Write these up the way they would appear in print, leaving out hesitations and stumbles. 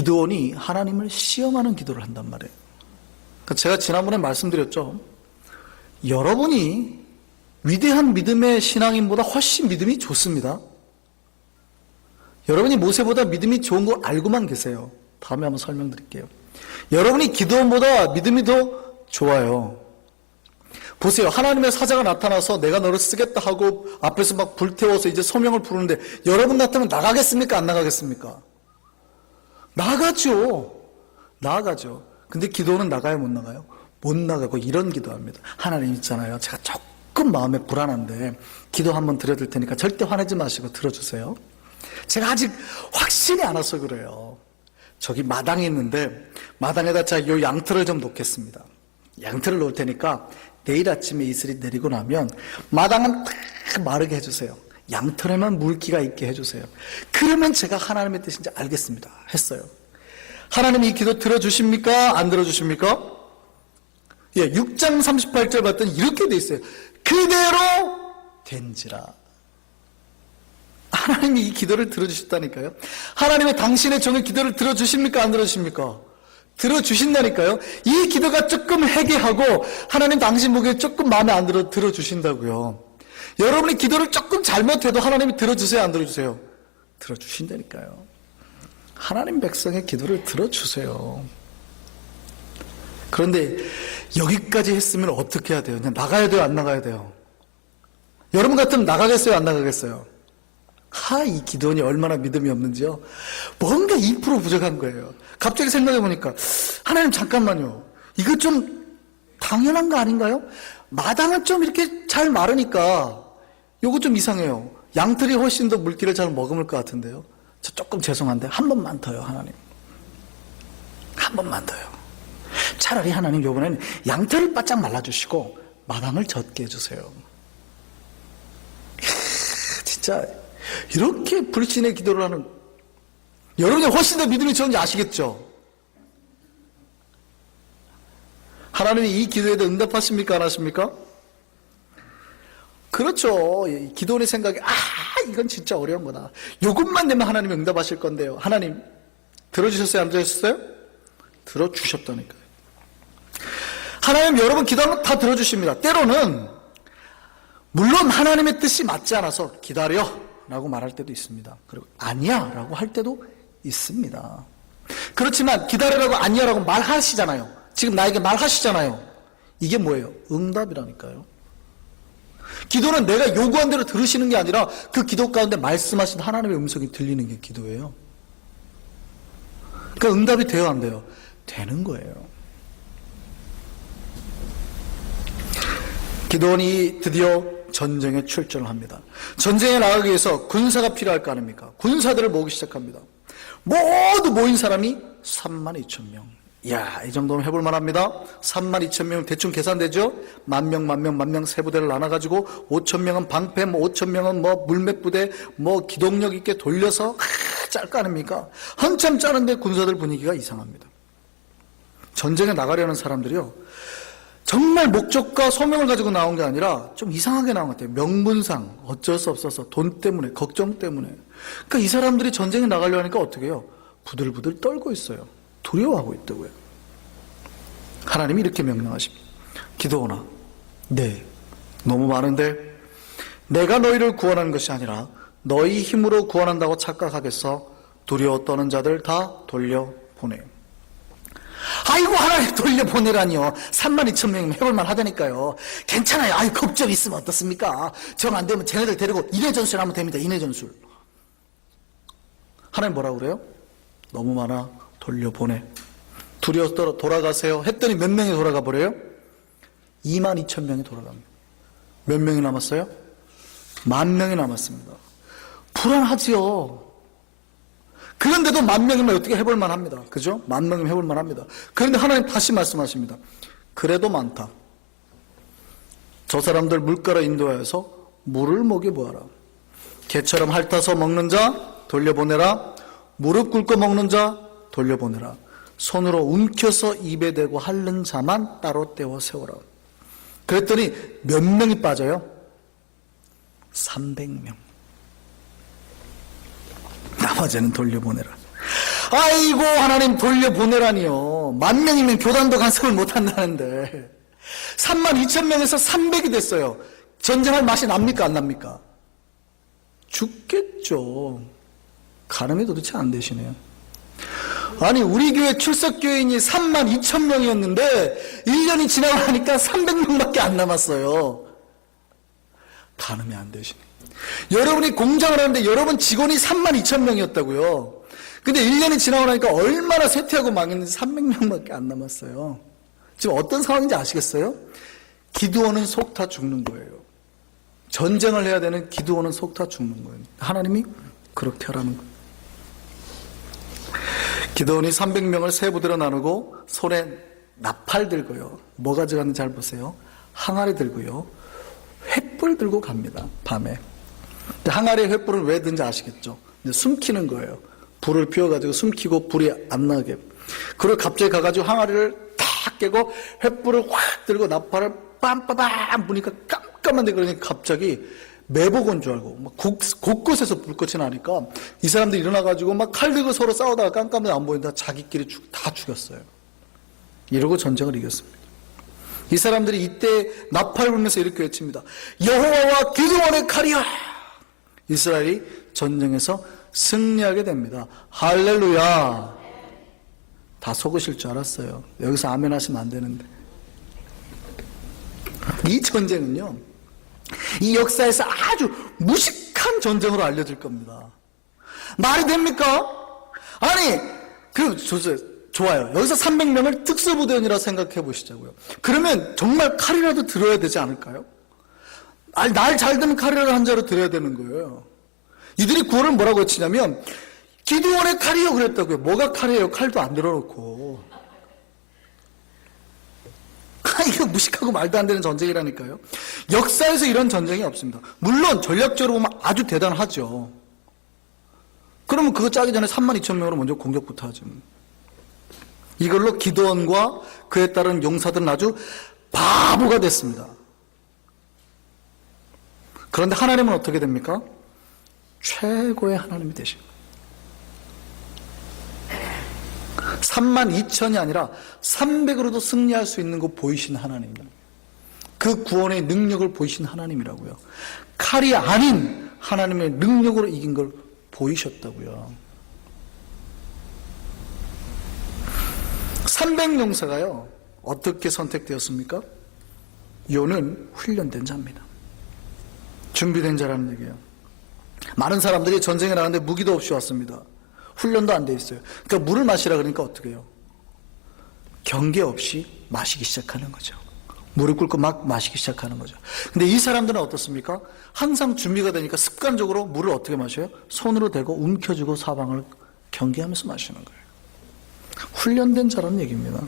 기드온이 하나님을 시험하는 기도를 한단 말이에요. 그러니까 제가 지난번에 말씀드렸죠. 여러분이 위대한 믿음의 신앙인보다 훨씬 믿음이 좋습니다. 여러분이 모세보다 믿음이 좋은 거 알고만 계세요. 다음에 한번 설명드릴게요. 여러분이 기드온보다 믿음이 더 좋아요. 보세요. 하나님의 사자가 나타나서 내가 너를 쓰겠다 하고 앞에서 막 불태워서 이제 소명을 부르는데 여러분 같으면 나가겠습니까? 안 나가겠습니까? 나가죠. 나가죠. 근데 기도는 나가요? 못 나가요? 못 나가고 이런 기도합니다. 하나님 있잖아요. 제가 조금 마음에 불안한데 기도 한번 드려줄 테니까 절대 화내지 마시고 들어주세요. 제가 아직 확신이 안 와서 그래요. 저기 마당이 있는데 마당에다 제가 요 양털을 좀 놓겠습니다. 양털을 놓을 테니까 내일 아침에 이슬이 내리고 나면 마당은 딱 마르게 해주세요. 양털에만 물기가 있게 해주세요. 그러면 제가 하나님의 뜻인지 알겠습니다. 했어요. 하나님이 이 기도 들어주십니까? 안 들어주십니까? 예, 6장 38절 봤더니 이렇게 돼 있어요. 그대로 된지라. 하나님이 이 기도를 들어주셨다니까요. 하나님의 당신의 종의 기도를 들어주십니까? 안 들어주십니까? 들어주신다니까요. 이 기도가 조금 회개하고 하나님 당신 보기에 조금 마음에 안 들어주신다고요. 여러분이 기도를 조금 잘못해도 하나님이 들어주세요? 안 들어주세요? 들어주신다니까요. 하나님 백성의 기도를 들어주세요. 그런데 여기까지 했으면 어떻게 해야 돼요? 그냥 나가야 돼요? 안 나가야 돼요? 여러분 같으면 나가겠어요? 안 나가겠어요? 이 기도원이 얼마나 믿음이 없는지요. 뭔가 2% 부족한 거예요. 갑자기 생각해 보니까 하나님 잠깐만요. 이거 좀 당연한 거 아닌가요? 마당은 좀 이렇게 잘 마르니까 요거 좀 이상해요. 양털이 훨씬 더 물기를 잘 머금을 것 같은데요. 저 조금 죄송한데 한 번만 더요. 하나님 한 번만 더요. 차라리 하나님 요번에는 양털을 바짝 말라주시고 마당을 젖게 해주세요. 진짜 이렇게 불신의 기도를 하는 여러분이 훨씬 더 믿음이 좋은지 아시겠죠? 하나님이 이 기도에 대해 응답하십니까? 안 하십니까? 그렇죠. 기도원의 생각에 이건 진짜 어려운 거다. 요것만 되면 하나님이 응답하실 건데요. 하나님 들어주셨어요? 안 들어주셨어요? 들어주셨다니까요. 하나님 여러분 기도하면 다 들어주십니다. 때로는 물론 하나님의 뜻이 맞지 않아서 기다려 라고 말할 때도 있습니다. 그리고 아니야 라고 할 때도 있습니다. 그렇지만 기다려라고 아니야 라고 말하시잖아요. 지금 나에게 말하시잖아요. 이게 뭐예요? 응답이라니까요. 기도는 내가 요구한 대로 들으시는 게 아니라 그 기도 가운데 말씀하신 하나님의 음성이 들리는 게 기도예요. 그러니까 응답이 돼요? 안 돼요? 되는 거예요. 기도원이 드디어 전쟁에 출전을 합니다. 전쟁에 나가기 위해서 군사가 필요할 거 아닙니까? 군사들을 모으기 시작합니다. 모두 모인 사람이 32,000명. 이야, 이 정도면 해볼 만합니다. 32,000명 대충 계산되죠? 만명 세 부대를 나눠가지고 5,000명은 방패, 5,000명은 물맷부대, 기동력 있게 돌려서 짤 거 아닙니까? 한참 짜는데 군사들 분위기가 이상합니다. 전쟁에 나가려는 사람들이요, 정말 목적과 소명을 가지고 나온 게 아니라 좀 이상하게 나온 것 같아요. 명분상 어쩔 수 없어서 돈 때문에, 걱정 때문에. 그러니까 이 사람들이 전쟁에 나가려 하니까 어떻게 해요? 부들부들 떨고 있어요. 두려워하고 있다고요. 하나님이 이렇게 명령하십니다. 기도원아, 네, 너무 많은데 내가 너희를 구원하는 것이 아니라 너희 힘으로 구원한다고 착각하겠어. 두려워 떠는 자들 다 돌려보내요. 아이고 하나님 돌려보내라니요. 32,000명이면 해볼만 하다니까요. 괜찮아요. 걱정 있으면 어떻습니까? 정 안 되면 쟤네들 데리고 인해 전술 하면 됩니다. 인해 전술. 하나님 뭐라고 그래요? 너무 많아. 돌려보내. 두려워서 돌아가세요 했더니 몇 명이 돌아가 버려요? 22,000명이 돌아갑니다. 몇 명이 남았어요? 10,000명이 남았습니다. 불안하지요. 그런데도 10,000명이면 어떻게 해볼만 합니다. 그죠? 10,000명이면 해볼만 합니다. 그런데 하나님 다시 말씀하십니다. 그래도 많다. 저 사람들 물가로 인도하여서 물을 먹여보아라. 개처럼 핥아서 먹는 자 돌려보내라. 무릎 꿇고 먹는 자 돌려보내라. 손으로 움켜서 입에 대고 핥는 자만 따로 떼어 세워라. 그랬더니 몇 명이 빠져요? 300명. 나머지는 돌려보내라. 아이고 하나님 돌려보내라니요. 10,000명이면 교단도 간섭을 못한다는데 32,000명에서 300이 됐어요. 전쟁할 맛이 납니까 안 납니까? 죽겠죠. 가늠이 도대체 안 되시네요. 아니 우리 교회 출석교인이 32,000명이었는데 1년이 지나고 나니까 300명밖에 안 남았어요. 가늠이 안 되시네. 여러분이 공장을 하는데 여러분 직원이 32,000명이었다고요. 근데 1년이 지나고 나니까 얼마나 쇠퇴하고 망했는지 300명밖에 안 남았어요. 지금 어떤 상황인지 아시겠어요? 기드온은 속타 죽는 거예요. 전쟁을 해야 되는 기드온은 속타 죽는 거예요. 하나님이 그렇게 하라는 거예요. 기드온이 300명을 세 부대로 나누고 손에 나팔 들고요. 뭐 가져갔는지 잘 보세요. 항아리 들고요. 횃불 들고 갑니다. 밤에. 항아리에 횃불을 왜 든지 아시겠죠? 숨기는 거예요. 불을 피워가지고 숨기고 불이 안 나게. 그리고 갑자기 가가지고 항아리를 탁 깨고 횃불을 확 들고 나팔을 빰빠밤 부니까 깜깜한데 그러니까 갑자기 매복 온 줄 알고 막 곳곳에서 불꽃이 나니까 이 사람들이 일어나가지고 막 칼 들고 서로 싸우다가 깜깜한데 안 보인다 자기끼리 다 죽였어요. 이러고 전쟁을 이겼습니다. 이 사람들이 이때 나팔 불면서 이렇게 외칩니다. 여호와와 기드온의 칼이야. 이스라엘이 전쟁에서 승리하게 됩니다. 할렐루야. 다 속으실 줄 알았어요. 여기서 아멘 하시면 안 되는데. 이 전쟁은요, 이 역사에서 아주 무식한 전쟁으로 알려질 겁니다. 말이 됩니까? 아니, 좋아요. 여기서 300명을 특수부대원이라고 생각해 보시자고요. 그러면 정말 칼이라도 들어야 되지 않을까요? 날 잘 드는 칼이라도 한 자로 들어야 되는 거예요. 이들이 구원을 뭐라고 외치냐면 기드온의 칼이요 그랬다고요. 뭐가 칼이에요? 칼도 안 들어놓고. 이거 무식하고 말도 안 되는 전쟁이라니까요. 역사에서 이런 전쟁이 없습니다. 물론 전략적으로 보면 아주 대단하죠. 그러면 그거 짜기 전에 32,000명으로 먼저 공격부터 하죠. 이걸로 기드온과 그에 따른 용사들은 아주 바보가 됐습니다. 그런데 하나님은 어떻게 됩니까? 최고의 하나님이 되십니다. 32,000이 아니라 300으로도 승리할 수 있는 거 보이신 하나님입니다. 그 구원의 능력을 보이신 하나님이라고요. 칼이 아닌 하나님의 능력으로 이긴 걸 보이셨다고요. 300용사가요 어떻게 선택되었습니까? 요는 훈련된 자입니다. 준비된 자라는 얘기예요. 많은 사람들이 전쟁에 나가는데 무기도 없이 왔습니다. 훈련도 안 돼 있어요. 그러니까 물을 마시라 그러니까 어떻게 해요? 경계 없이 마시기 시작하는 거죠. 물을 끓고 막 마시기 시작하는 거죠. 근데 이 사람들은 어떻습니까? 항상 준비가 되니까 습관적으로 물을 어떻게 마셔요? 손으로 대고 움켜쥐고 사방을 경계하면서 마시는 거예요. 훈련된 자라는 얘기입니다.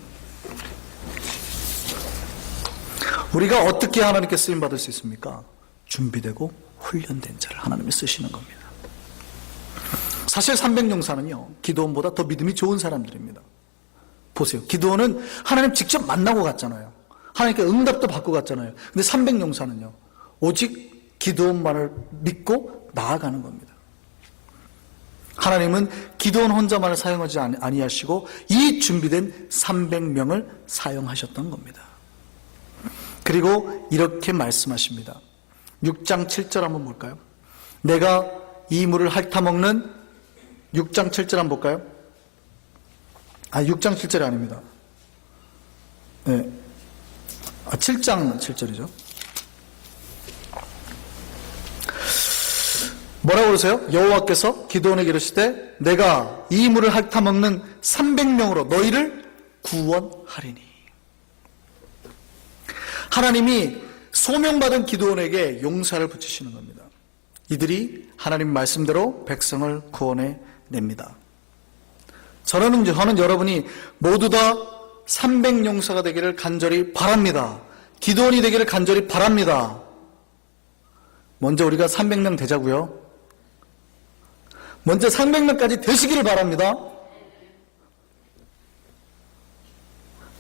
우리가 어떻게 하나님께 쓰임받을 수 있습니까? 준비되고 훈련된 자를 하나님이 쓰시는 겁니다. 사실 300용사는요 기드온보다 더 믿음이 좋은 사람들입니다. 보세요. 기드온은 하나님 직접 만나고 갔잖아요. 하나님께 응답도 받고 갔잖아요. 근데 300용사는요 오직 기드온만을 믿고 나아가는 겁니다. 하나님은 기드온 혼자만을 사용하지 아니하시고 이 준비된 300명을 사용하셨던 겁니다. 그리고 이렇게 말씀하십니다. 6장 7절 한번 볼까요? 내가 이 물을 핥아먹는 6장 7절 한번 볼까요? 6장 7절이 아닙니다. 네. 7장 7절이죠. 뭐라고 그러세요? 여호와께서 기드온에게 이르시되 내가 이 물을 핥아먹는 300명으로 너희를 구원하리니. 하나님이 소명받은 기드온에게 용사를 붙이시는 겁니다. 이들이 하나님 말씀대로 백성을 구원해 냅니다. 저는 여러분이 모두 다 300용사가 되기를 간절히 바랍니다. 기드온이 되기를 간절히 바랍니다. 먼저 우리가 300명 되자고요. 먼저 300명까지 되시기를 바랍니다.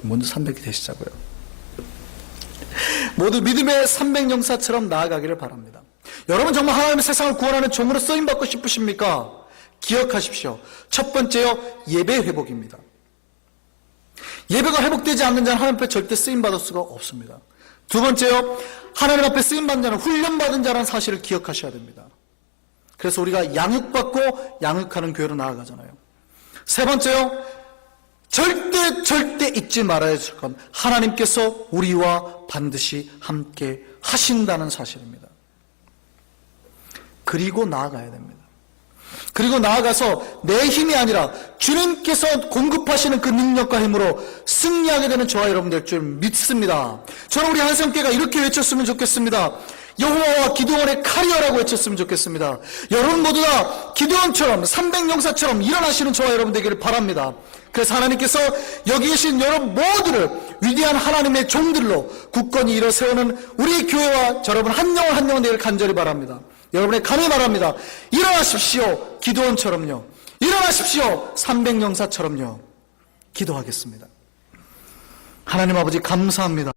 먼저 300이 되시자고요. 모두 믿음의 300용사처럼 나아가기를 바랍니다. 여러분 정말 하나님의 세상을 구원하는 종으로 쓰임받고 싶으십니까? 기억하십시오. 첫 번째요, 예배 회복입니다. 예배가 회복되지 않는 자는 하나님 앞에 절대 쓰임받을 수가 없습니다. 두 번째요, 하나님 앞에 쓰임받는 자는 훈련받은 자라는 사실을 기억하셔야 됩니다. 그래서 우리가 양육받고 양육하는 교회로 나아가잖아요. 세 번째요, 절대 잊지 말아야 할 건 하나님께서 우리와 반드시 함께 하신다는 사실입니다. 그리고 나아가야 됩니다. 그리고 나아가서 내 힘이 아니라 주님께서 공급하시는 그 능력과 힘으로 승리하게 되는 저와 여러분 될 줄 믿습니다. 저는 우리 한성교회가 이렇게 외쳤으면 좋겠습니다. 여호와와 기드온의 칼이여라고 외쳤으면 좋겠습니다. 여러분 모두 다 기드온처럼 300용사처럼 일어나시는 저와 여러분 되기를 바랍니다. 그래서 하나님께서 여기 계신 여러분 모두를 위대한 하나님의 종들로 굳건히 일어 세우는 우리 교회와 여러분 한 영혼 한 영혼 되기를 간절히 바랍니다. 여러분의 간이 바랍니다. 일어나십시오. 기드온처럼요. 일어나십시오. 300용사처럼요. 기도하겠습니다. 하나님 아버지 감사합니다.